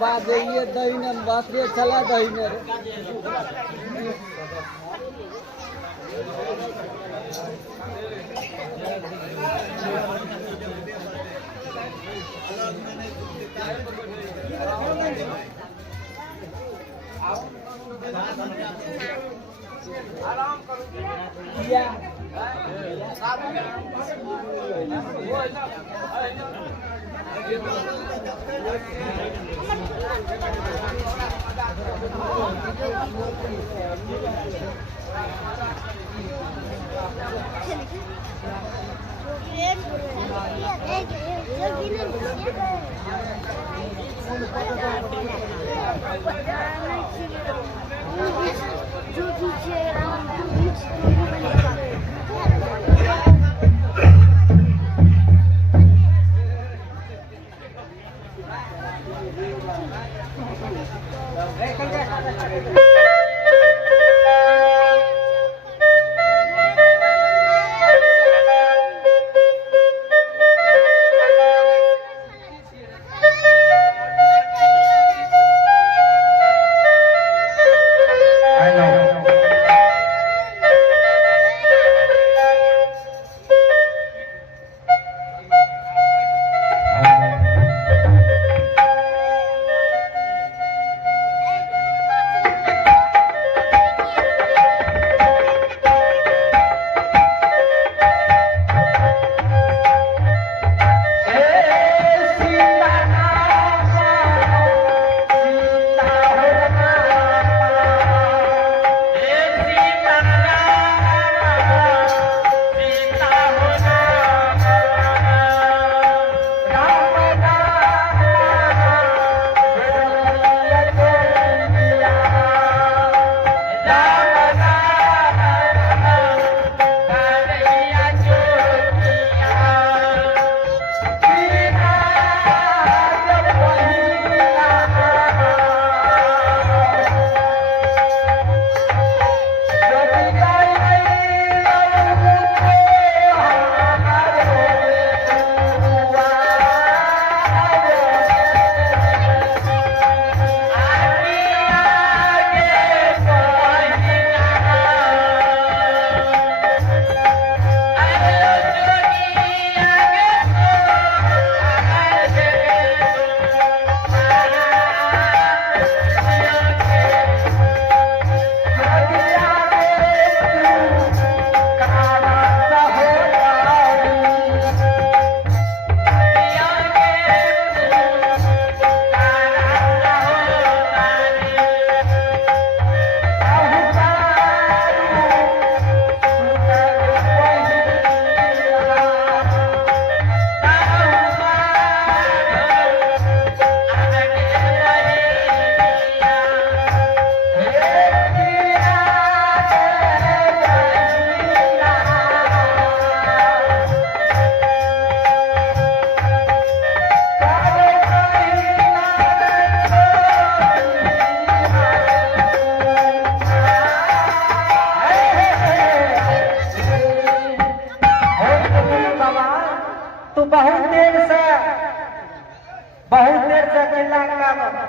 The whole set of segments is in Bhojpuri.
बाद ये दहीने बातरे चला दहीने आराम करो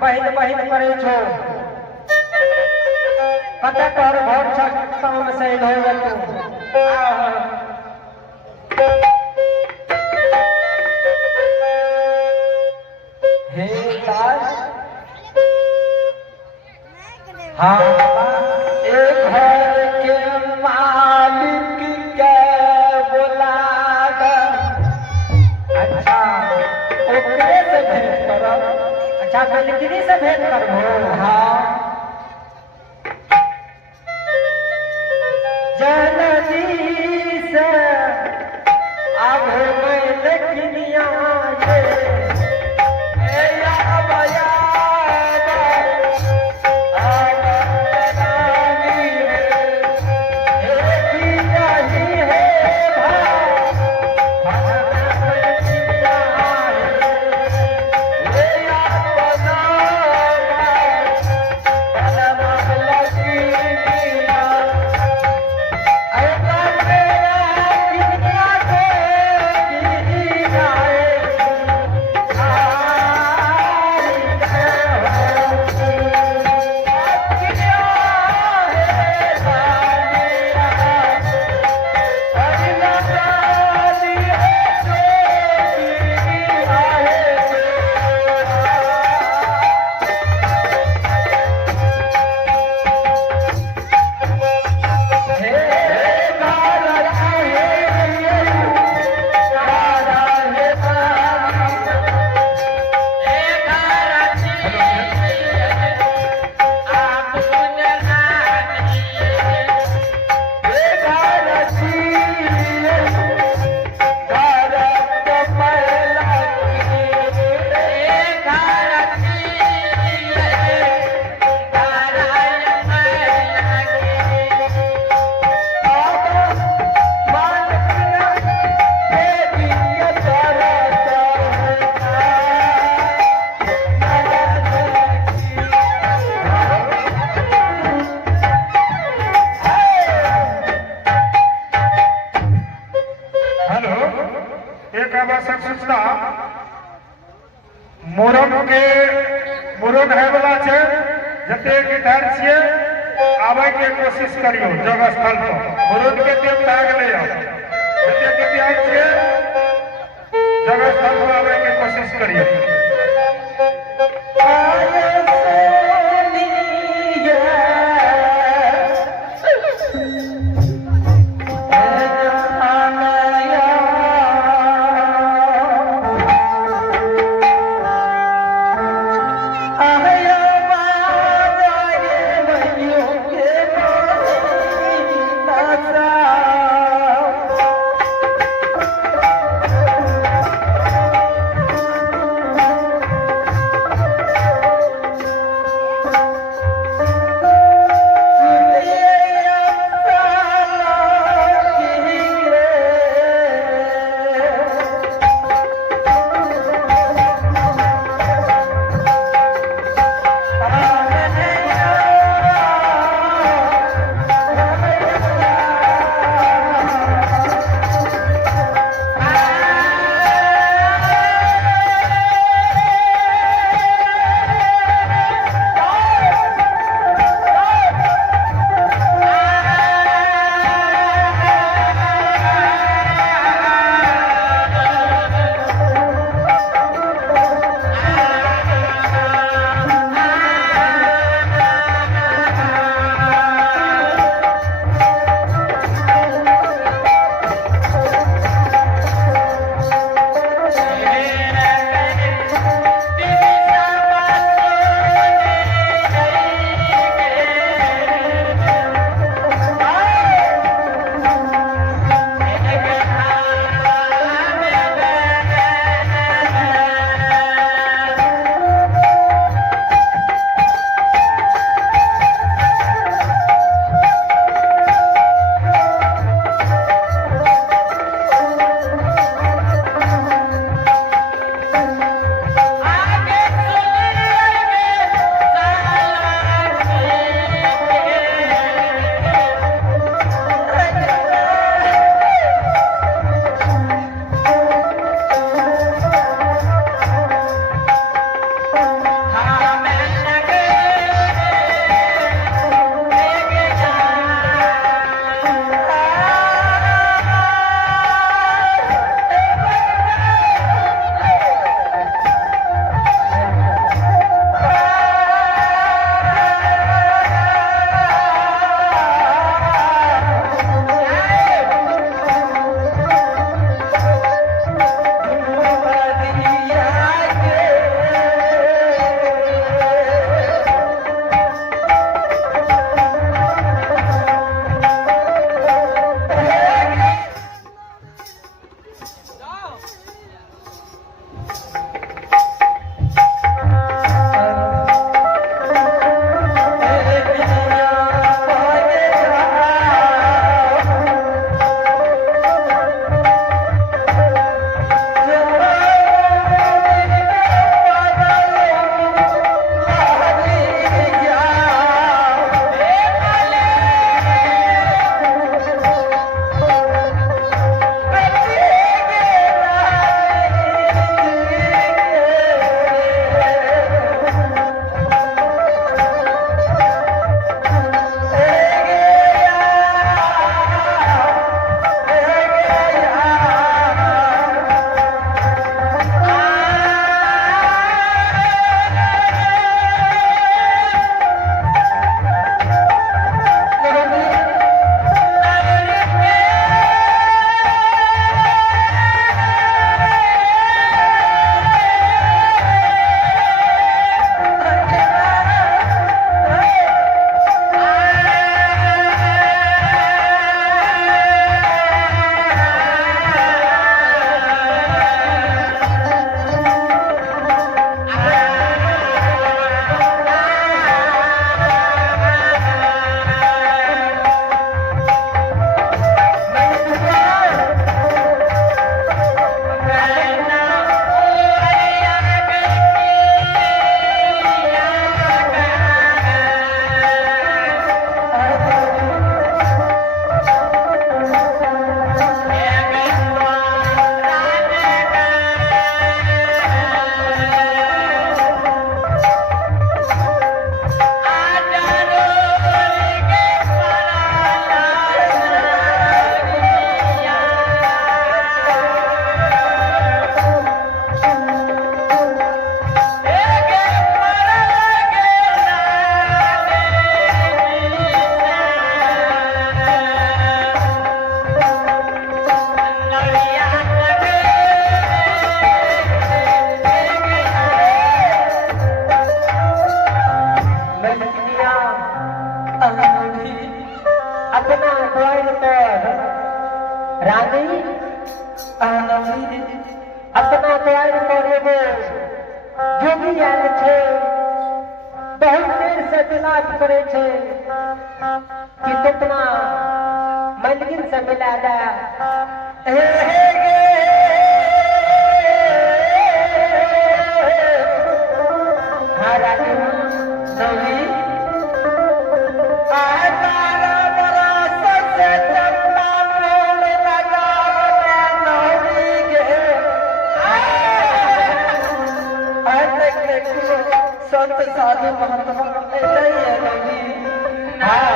बहिन बहिन करे छो कते तोहर घर छक में से हो तू हे लाल हाँ एक घर के मालिक के बुला द अच्छा ओकरे से भेंट करब अच्छा मालिकिनी से भेंट करबो हाँ जननी से अब मैं लखनिया सूचना मुरन है वाला छे जते विद्यार्थी छिए आवे के कोशिश करियो जगह स्थल पर मुरन के टेम भाग ले आओ जते विद्यार्थी छिए जगह स्थल पर आवे के कोशिश करियो अपना द्वार पर रानी अपना द्वार पर एगो जोगी आयल छे, बहुत देर से विलाप करे छे कि तुतना मलगिन से मिला जा। हाँ रानी नौली संत साधु महात्मा नहीं है नौली। हाँ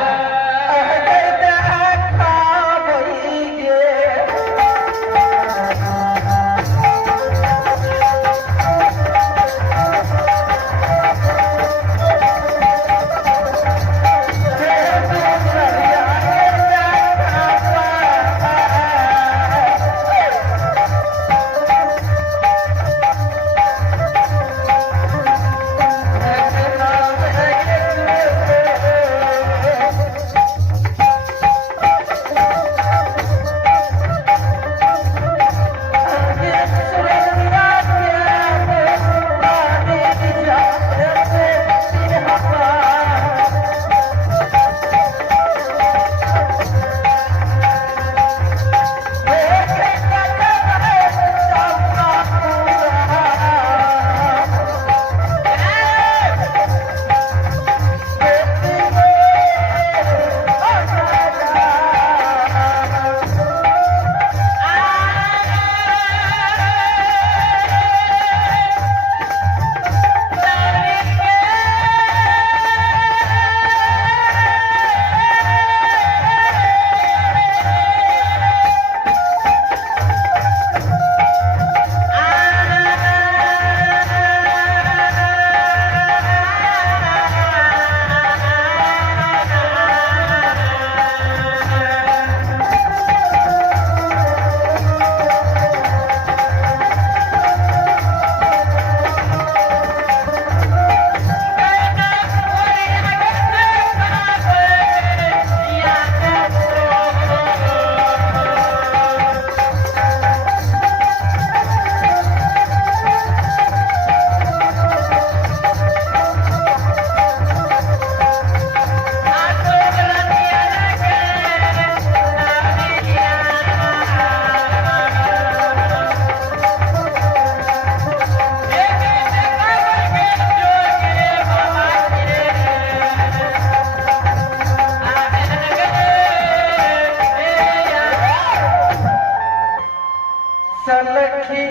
सलखी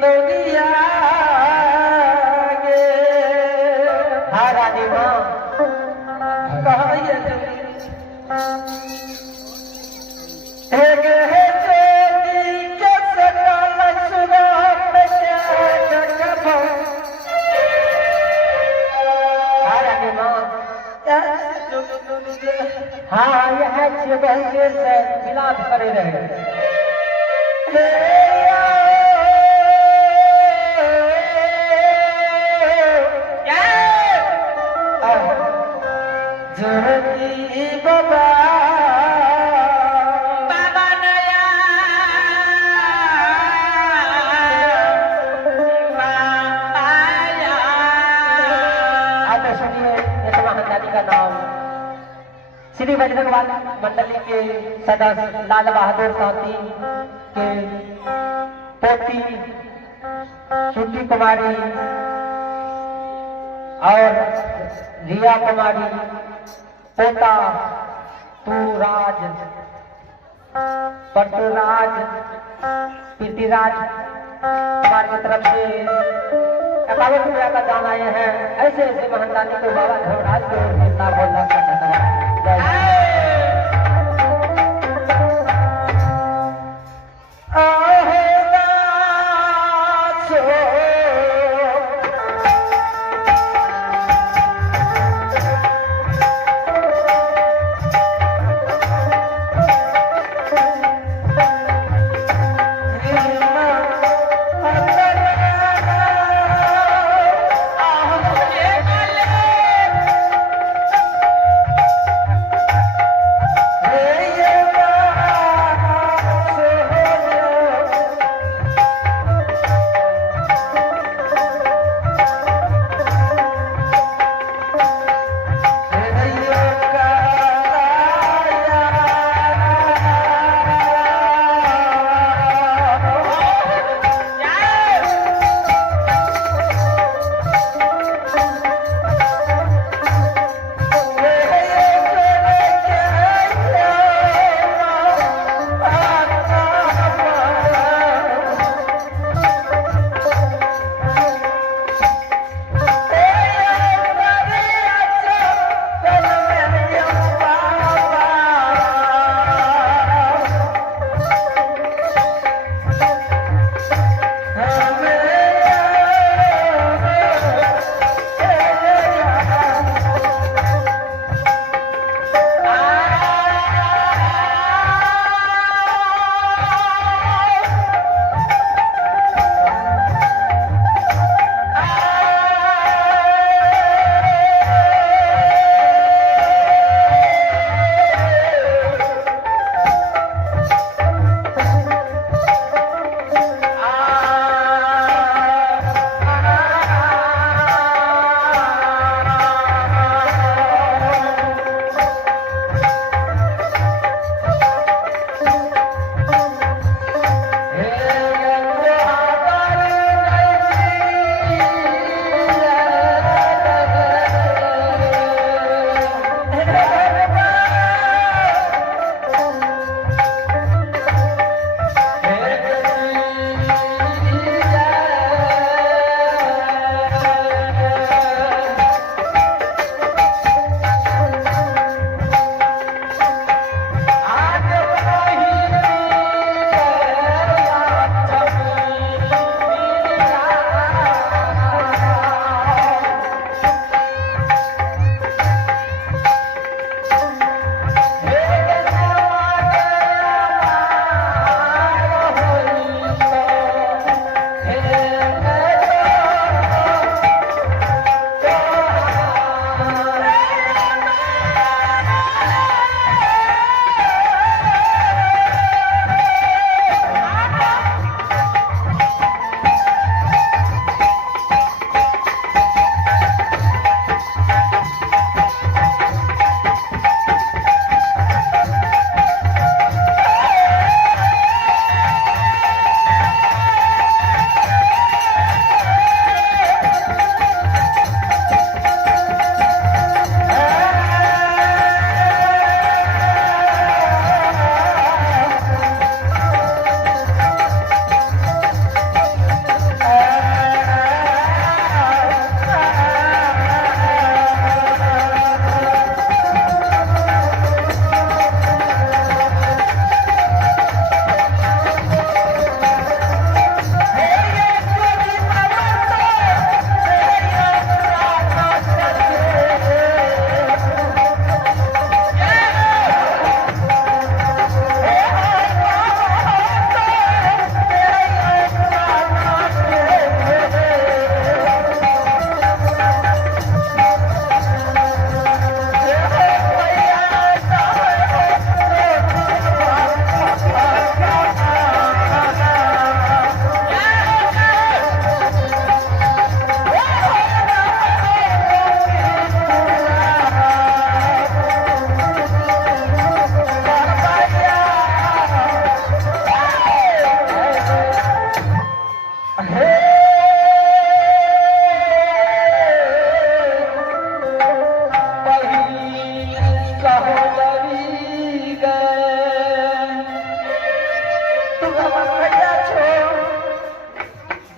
नौलिया गे। हाँ रानी माँ कहाँ ये हे जोगी के सकल सुनात के जगभो। हाँ रानी माँ जोगी हाँ यह छे बहुत देर से विलाप करे रहे। जोगी बाबा बाबा नया पाया। आप सुनिए इस महादानी का नाम श्री बजरंग मंडली के सदस्य लाल बहादुर साथी के पोती छुट्टी कुमारी और रिया कुमारी पोता तूराज पटुराज पृथ्वीराज कुमार की तरफ से 51 रुपया का दान आए हैं। ऐसे ऐसे महादानी को बाबा धर्मराज की ओर से लाभ और लाभ का धन्यवाद। जय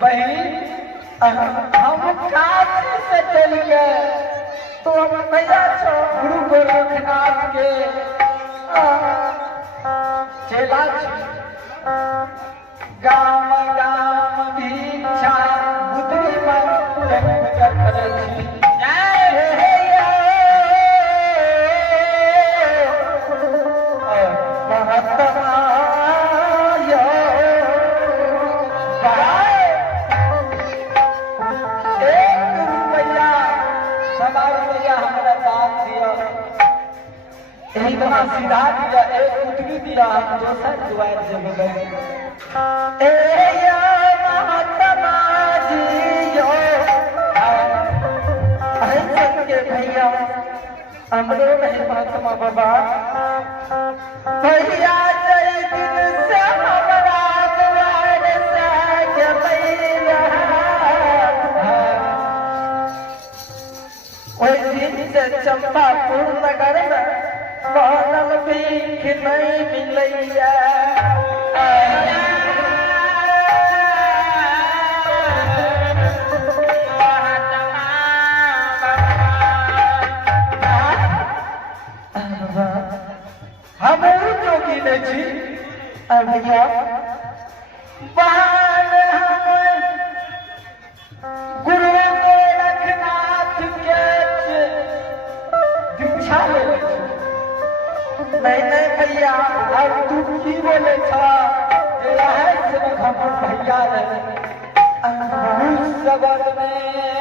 बहन हम काशी से चल गए तो हम भैया छो गुरु गोरखनाथ के चेला छी गाम गाम भिक्षा बुद्धि करे छी महात्मा इतना सीधा दिया एक उतनी दिया हम दोसर दुआर जब गए महात्मा जी यो के भैया हमरो नहीं महात्मा बाबा भैया जय दिन से हमारा द्वार से भैया ओई दिन से चंपापुर नगर में बादल भीख नहीं मिलैया हम जोगी नहीं छी भैया बाल हम गुरु गोरखनाथ के दीक्षा ले नहीं भैया अब तू की बोले था ये है से हम भैया रहे उस जगत में